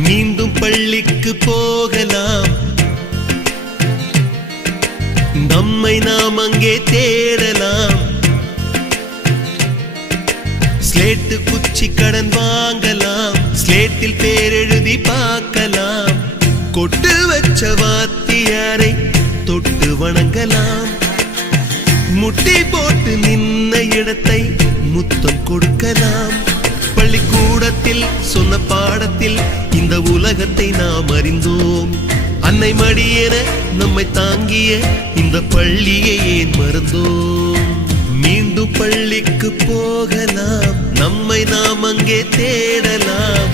மீண்டும் பள்ளிக்கு போகலாம், நம்மை நாம் அங்கே தேடலாம். ஸ்லேட்டு குச்சி கடன் வாங்கலாம், ஸ்லேட்டில் பேர் எழுதி பார்க்கலாம். கொட்டு வச்ச வாத்தியாரை தொட்டு வணங்கலாம். முட்டி போட்டு நின்ன இடத்தை முத்தம் கொடுக்கலாம். பள்ளிக்கூடத்தில் சொன்ன பாடத்தில் இந்த உலகத்தை நாம் அறிந்தோம். அன்னை மடியென நம்மை தாங்கிய இந்த பள்ளியை ஏன் மறந்தோம்? மீண்டும் பள்ளிக்கு போகலாம், நம்மை நாம் அங்கே தேடலாம்.